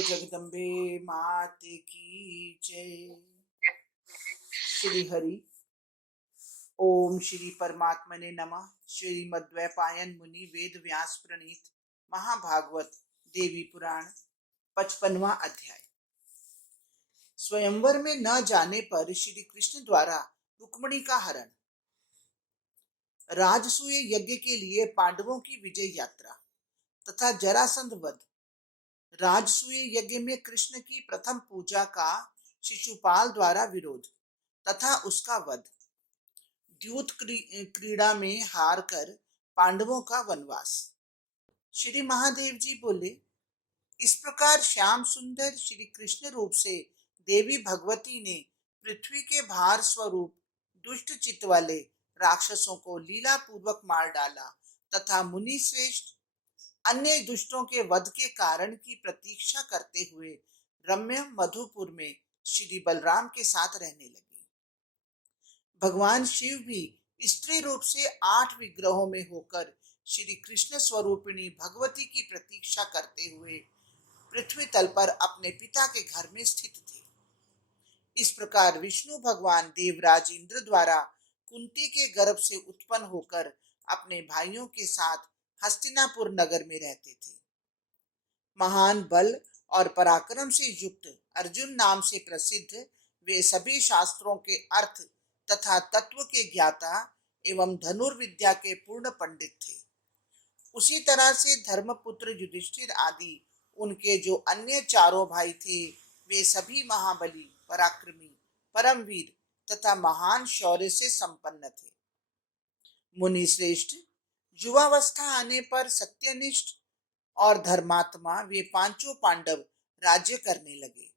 बोलो जगदम्बे मात की जय। श्री हरि ओम श्री परमात्मने नमः। श्रीमद्वैपायन मुनि वेद व्यास प्रणीत महाभागवत देवी पुराण 55वां अध्याय। स्वयंवर में न जाने पर श्री कृष्ण द्वारा रुक्मिणी का हरण। राजसूय यज्ञ के लिए पांडवों की विजय यात्रा तथा जरासंध वध। राजसूय यज्ञ में कृष्ण की प्रथम पूजा का शिशुपाल द्वारा विरोध तथा उसका वध। द्यूत क्रीड़ा में हार कर पांडवों का वनवास। श्री महादेव जी बोले, इस प्रकार श्याम सुंदर श्री कृष्ण रूप से देवी भगवती ने पृथ्वी के भार स्वरूप दुष्ट चित्त वाले राक्षसों को लीला पूर्वक मार डाला तथा मुनि श्रेष्ठ अन्य दुष्टों के वध के कारण की प्रतीक्षा करते हुए रम्य मधुपुर में श्री बलराम के साथ रहने लगे। भगवान शिव भी स्त्री रूप से 8 विग्रहों में होकर श्री कृष्ण स्वरूपिणी भगवती की प्रतीक्षा करते हुए पृथ्वी तल पर अपने पिता के घर में स्थित थे। इस प्रकार विष्णु भगवान देवराज इंद्र द्वारा कुंती के गर्भ से उत्पन्न होकर अपने भाइयों के साथ हस्तिनापुर नगर में रहते थे। महान बल और पराक्रम से युक्त अर्जुन नाम से प्रसिद्ध वे सभी शास्त्रों के अर्थ तथा तत्व के ज्ञाता एवं धनुर्विद्या के पूर्ण पंडित थे। उसी तरह से धर्मपुत्र युधिष्ठिर आदि उनके जो अन्य चारों भाई थे वे सभी महाबली, पराक्रमी, परमवीर तथा महान शौर्य से संपन्न थे। मुनि श्रेष्ठ युवावस्था आने पर सत्यनिष्ठ और धर्मात्मा वे पांचों पांडव राज्य करने लगे।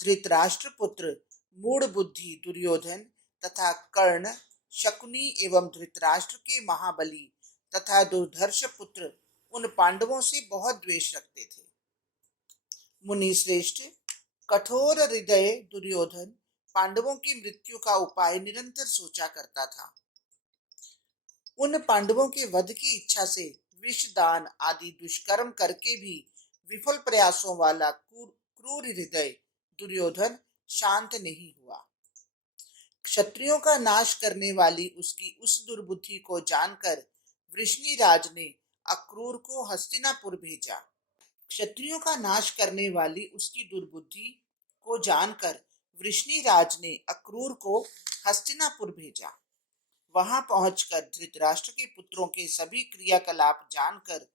धृतराष्ट्र पुत्र मूढ़ बुद्धि दुर्योधन तथा कर्ण, शकुनी एवं धृतराष्ट्र के महाबली तथा दुर्धर्ष पुत्र उन पांडवों से बहुत द्वेष रखते थे। मुनि श्रेष्ठ कठोर हृदय दुर्योधन पांडवों की मृत्यु का उपाय निरंतर सोचा करता था। उन पांडवों के वध की इच्छा से विषदान आदि दुष्कर्म करके भी विफल प्रयासों वाला क्रूर हृदय दुर्योधन शांत नहीं हुआ। क्षत्रियों का नाश करने वाली उसकी उस दुर्बुद्धि को जानकर वृष्णिराज ने अक्रूर को हस्तिनापुर भेजा। क्षत्रियों का नाश करने वाली उसकी दुर्बुद्धि को जानकर वृष्णिराज ने अक्रूर को हस्तिनापुर भेजा। वहां पहुंचकर धृतराष्ट्र के पुत्रों के सभी क्रियाकलाप जानकर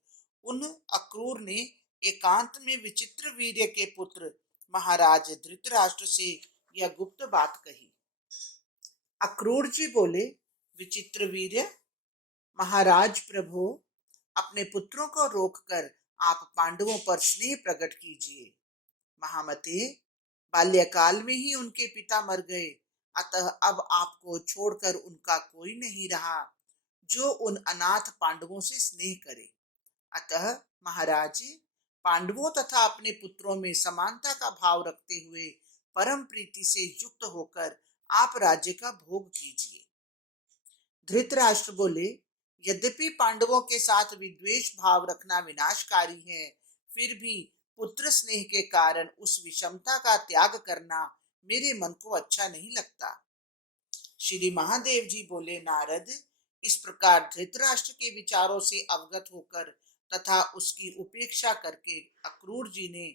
उन अक्रूर ने एकांत में विचित्र वीर्य के पुत्र महाराज धृतराष्ट्र से यह गुप्त बात कही। अक्रूर जी बोले, विचित्र वीर्य, महाराज प्रभु, अपने पुत्रों को रोककर आप पांडवों पर स्नेह प्रकट कीजिए। महामते, बाल्यकाल में ही उनके पिता मर गए, अतः अब आपको छोड़कर उनका कोई नहीं रहा जो उन अनाथ पांडवों से स्नेह करे। अतः महाराज, पांडवों तथा अपने पुत्रों में समानता का भाव रखते हुए परम प्रीति से युक्त होकर आप राज्य का भोग कीजिए। धृतराष्ट्र बोले, यद्यपि पांडवों के साथ विद्वेष भाव रखना विनाशकारी है, फिर भी पुत्र स्नेह के कारण उस विषमता का त्याग करना मेरे मन को अच्छा नहीं लगता। श्री महादेव जी बोले, नारद, इस प्रकार धृतराष्ट्र के विचारों से अवगत होकर तथा उसकी उपेक्षा करके अक्रूर जी ने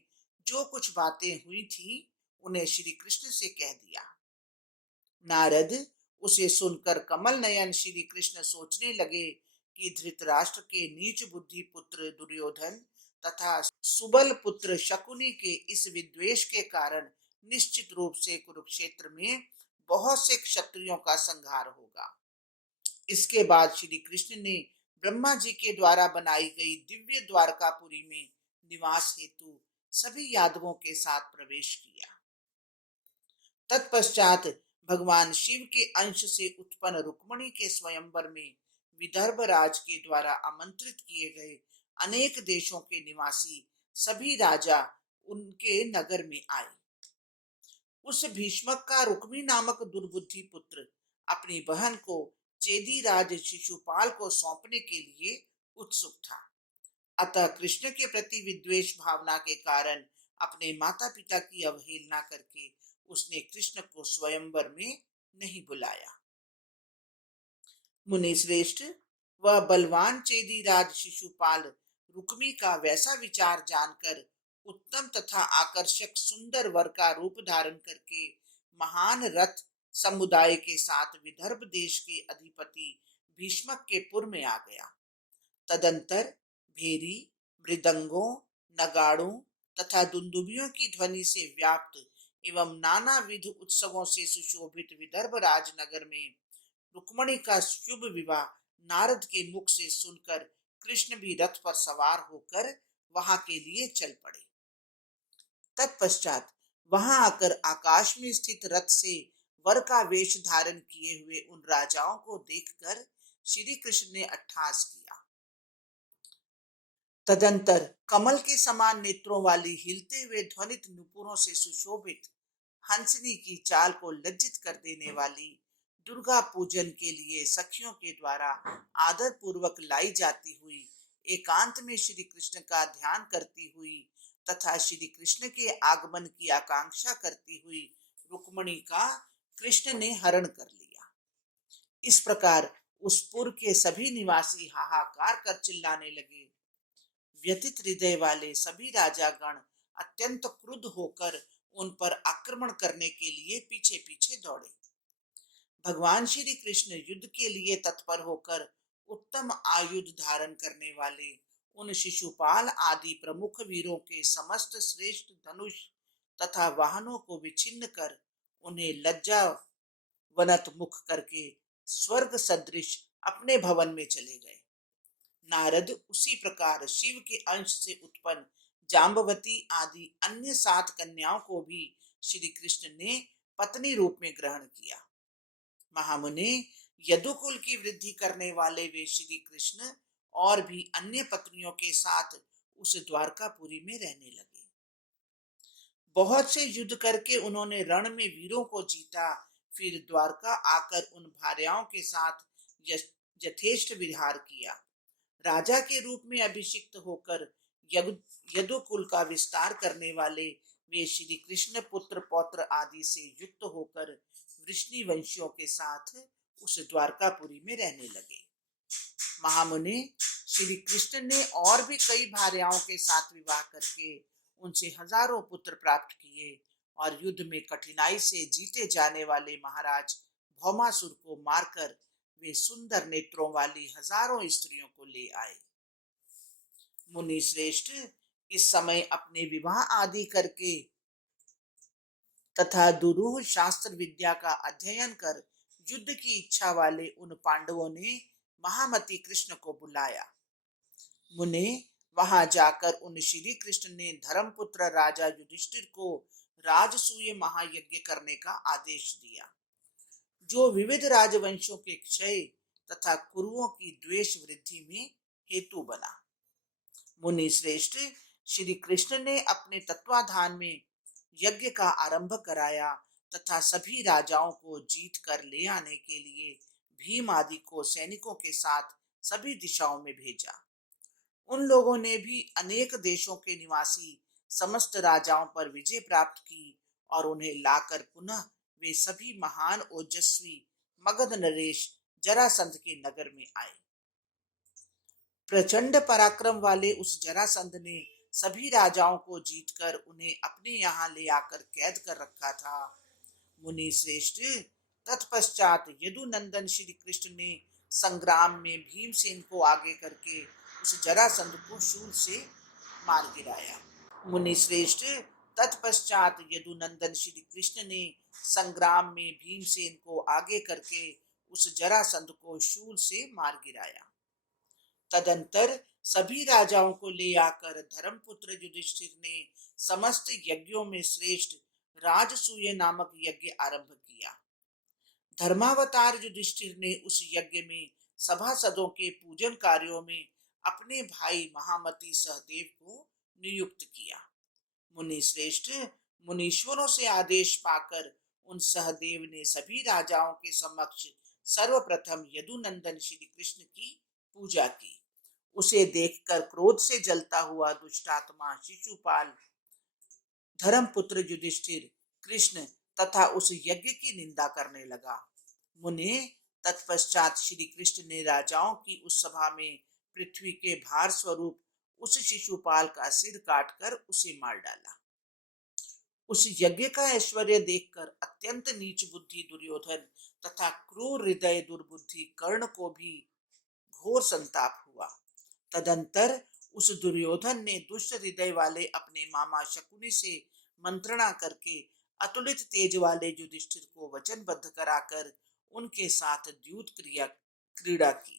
जो कुछ बातें हुई थी उन्हें श्री कृष्ण से कह दिया। नारद, उसे सुनकर कमल नयन श्री कृष्ण सोचने लगे कि धृतराष्ट्र के नीच बुद्धि पुत्र दुर्योधन तथा सुबल पुत्र शकुनी के इस विद्वेष के कारण निश्चित रूप से कुरुक्षेत्र में बहुत से क्षत्रियों का संहार होगा। इसके बाद श्री कृष्ण ने ब्रह्मा जी के द्वारा बनाई गई दिव्य द्वारकापुरी में निवास हेतु सभी यादवों के साथ प्रवेश किया। तत्पश्चात भगवान शिव के अंश से उत्पन्न रुक्मिणी के स्वयंवर में विदर्भ राज के द्वारा आमंत्रित किए गए अनेक देशों के निवासी सभी राजा उनके नगर में आए। उस भीष्मक का रुक्मी नामक दुर्बुद्धि पुत्र अपनी बहन को चेदी राज शिशुपाल को सौंपने के लिए उत्सुक था। अतः कृष्ण के प्रति विद्वेष भावना के कारण अपने माता पिता की अवहेलना करके उसने कृष्ण को स्वयंवर में नहीं बुलाया। मुनि श्रेष्ठ, वह बलवान चेदी राज शिशुपाल रुक्मी का वैसा विचार जानकर उत्तम तथा आकर्षक सुंदर वर का रूप धारण करके महान रथ समुदाय के साथ विदर्भ देश के अधिपति भीष्मक के पुर में आ गया। तदंतर भेरी, मृदंगों, नगाड़ों तथा दुंदुभियों की ध्वनि से व्याप्त एवं नाना विध उत्सवों से सुशोभित विदर्भ राजनगर में रुक्मणी का शुभ विवाह नारद के मुख से सुनकर कृष्ण भी रथ पर सवार होकर वहां के लिए चल पड़े। तत्पश्चात वहां आकर आकाश में स्थित रथ से वर का वेश धारण किए हुए उन राजाओं को देखकर श्री कृष्ण ने अट्टहास किया। तदंतर कमल के समान नेत्रों वाली हिलते हुए ध्वनित नुपुरों से सुशोभित हंसनी की चाल को लज्जित कर देने वाली दुर्गा पूजन के लिए सखियों के द्वारा आदर पूर्वक लाई जाती हुई एकांत में श्री कृष्ण का ध्यान करती हुई तथा श्री कृष्ण के आगमन की आकांक्षा करती हुई रुक्मणी का कृष्ण ने हरण कर लिया। इस प्रकार उस पुर के सभी निवासी हाहाकार कर चिल्लाने लगे। व्यथित हृदय वाले सभी राजागण अत्यंत क्रुद्ध होकर उन पर आक्रमण करने के लिए पीछे पीछे दौड़े। भगवान श्री कृष्ण युद्ध के लिए तत्पर होकर उत्तम आयुध धारण करने वाले उन शिशुपाल आदि प्रमुख वीरों के समस्त श्रेष्ठ धनुष तथा वाहनों को विछिन्न कर उन्हें लज्जा वनत मुख करके स्वर्ग सदृश अपने भवन में चले गए। नारद उसी प्रकार शिव के अंश से उत्पन्न जाम्बवती आदि अन्य 7 कन्याओं को भी श्री कृष्ण ने पत्नी रूप में ग्रहण किया। महामुने, यदुकुल की वृद्धि करने वाले वे श्री कृष्ण और भी अन्य पत्नियों के साथ उस द्वारकापुरी में रहने लगे। बहुत से युद्ध करके उन्होंने रण में वीरों को जीता, फिर द्वारका आकर उन भार्याओं के साथ यथेष्ट विहार किया। राजा के रूप में अभिषिक्त होकर यदुकुल का विस्तार करने वाले वे श्री कृष्ण पुत्र पौत्र आदि से युक्त होकर वृष्णि वंशियों के साथ उस द्वारकापुरी में रहने लगे। महामुने, श्री कृष्ण ने और भी कई भार्याओं के साथ विवाह करके उनसे हजारों पुत्र प्राप्त किए और युद्ध में कठिनाई से जीते जाने वाले महाराज भौमासुर को मारकर वे सुंदर नेत्रों वाली हजारों स्त्रियों को ले आए। मुनि श्रेष्ठ, इस समय अपने विवाह आदि करके तथा दुरूह शास्त्र विद्या का अध्ययन कर युद्ध की इच्छा वाले उन पांडवों ने महामती कृष्ण को बुलाया। मुने, वहां जाकर उन श्री कृष्ण ने धर्मपुत्र राजा युधिष्ठिर को राजसूय महायज्ञ करने का आदेश दिया, जो विविध राजवंशों के क्षय तथा कुरुओं की द्वेष वृद्धि में हेतु बना। मुनि श्रेष्ठ, श्री कृष्ण ने अपने तत्वाधान में यज्ञ का आरंभ कराया तथा सभी राजाओं को जीत कर ले आने के लिए भीम आदि को सैनिकों के साथ सभी दिशाओं में भेजा। उन लोगों ने भी अनेक देशों के निवासी समस्त राजाओं पर विजय प्राप्त की और उन्हें लाकर पुनः वे सभी महान ओजस्वी मगध नरेश जरासंध के नगर में आए। प्रचंड पराक्रम वाले उस जरासंध ने सभी राजाओं को जीतकर उन्हें अपने यहाँ ले आकर कैद कर रखा था। मुनि श्रेष्ठ, तत्पश्चात यदुनंदन श्री कृष्ण ने संग्राम में भीमसेन को आगे करके उस जरासंध को शूल से मार गिराया। मुनि श्रेष्ठ, तत्पश्चात यदुनंदन श्री कृष्ण ने संग्राम में भीमसेन को आगे करके उस जरासंध को शूल से मार गिराया। तदंतर सभी राजाओं को ले आकर धर्मपुत्र युधिष्ठिर ने समस्त यज्ञों में श्रेष्ठ राजसूय नामक यज्ञ आरंभ किया। धर्मावतार युधिष्ठिर ने उस यज्ञ में सभासदों के पूजन कार्यों में अपने भाई महामती सहदेव को नियुक्त किया। मुनि श्रेष्ठ, मुनीश्वरों से आदेश पाकर उन सहदेव ने सभी राजाओं के समक्ष सर्वप्रथम यदुनंदन श्री कृष्ण की पूजा की। उसे देखकर क्रोध से जलता हुआ दुष्टात्मा शिशुपाल धर्मपुत्र युधिष्ठिर कृष्ण तथा उस यज्ञ की निंदा करने लगा। मुने, तत्पश्चात श्री कृष्ण ने राजाओं की उस सभा में पृथ्वी के भार स्वरूप उस शिशुपाल का सिर काटकर उसे मार डाला। उस यज्ञ का ऐश्वर्य देखकर अत्यंत नीच बुद्धि दुर्योधन तथा क्रूर हृदय दुर्बुद्धि कर्ण को भी घोर संताप हुआ। तदंतर उस दुर्योधन ने दुष्ट हृदय वाले अपने मामा शकुनि से मंत्रणा करके अतुलित तेज वाले युधिष्ठिर को वचनबद्ध कराकर उनके साथ द्यूत क्रीड़ा की।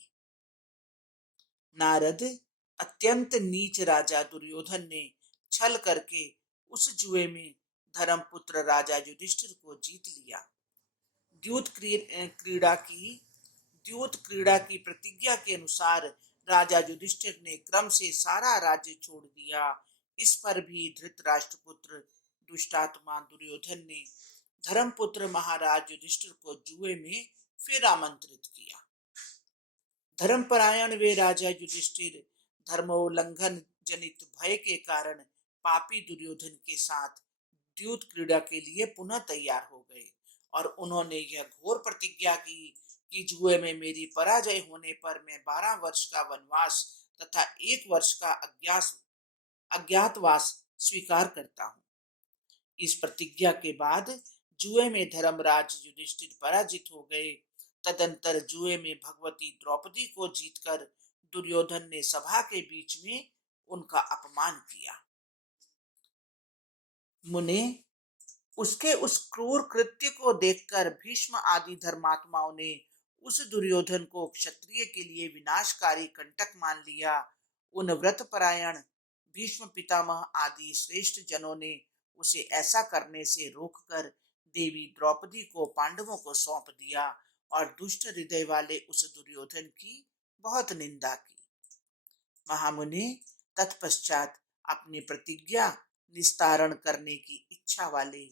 नारद, अत्यंत नीच राजा दुर्योधन ने छल करके उस जुए में धर्मपुत्र राजा युधिष्ठिर को जीत लिया। द्यूत क्रीड़ा की द्यूत क्रीड़ा की प्रतिज्ञा के अनुसार राजा युधिष्ठिर ने क्रम से सारा राज्य छोड़ दिया। इस पर भी धृतराष्ट्रपुत्र दुष्टात्मा दुर्योधन ने धर्मपुत्र महाराज युधिष्ठिर को जुए में फिर आमंत्रित किया। धर्मपरायण वे राजा युधिष्ठिर धर्मोल्लंघन जनित भय के कारण पापी दुर्योधन के साथ द्यूत क्रीड़ा के लिए पुनः तैयार हो गए और उन्होंने यह घोर प्रतिज्ञा की कि जुए में मेरी पराजय होने पर मैं 12 वर्ष का वनवास तथा 1 वर्ष का अज्ञातवास स्वीकार करता हूँ। इस प्रतिज्ञा के बाद जुए में धर्मराज युधिष्ठिर पराजित हो गए। तदंतर जुए में भगवती द्रौपदी को जीतकर दुर्योधन ने सभा के बीच में उनका अपमान किया। मुने, उसके उस क्रूर कृत्य को देखकर भीष्म आदि धर्मात्माओं ने उस दुर्योधन को क्षत्रिय के लिए विनाशकारी कंटक मान लिया। उन व्रतपरायण भीष्म पितामह आदि श्रेष्ठ जनों ने उसे ऐसा करने से रोककर देवी द्रौपदी को पांडवों को सौंप दिया और दुष्ट हृदय वाले उस दुर्योधन की बहुत निंदा की। महामुने, तत्पश्चात अपनी प्रतिज्ञा निस्तारण करने की इच्छा वाले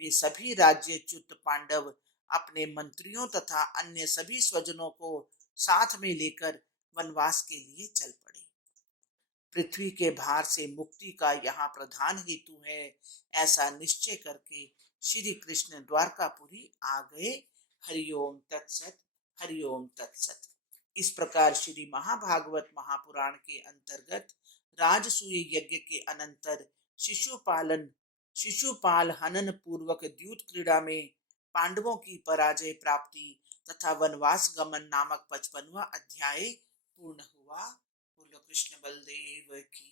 वे सभी राज्यच्युत पांडव अपने मंत्रियों तथा अन्य सभी स्वजनों को साथ में लेकर वनवास के लिए चल पड़े। पृथ्वी के भार से मुक्ति का यहाँ प्रधान हेतु है, ऐसा निश्चय करके श्री कृष्ण द्वारकापुरी आ गए। हरिओम तत्सत, हरिओम तत्सत। इस प्रकार श्री महाभागवत महापुराण के अंतर्गत राजसूय यज्ञ के अनंतर शिशुपाल हनन पूर्वक द्यूत क्रीड़ा में पांडवों की पराजय प्राप्ति तथा वनवास गमन नामक 55वां अध्याय पूर्ण हुआ। बोलो कृष्ण बलदेव की।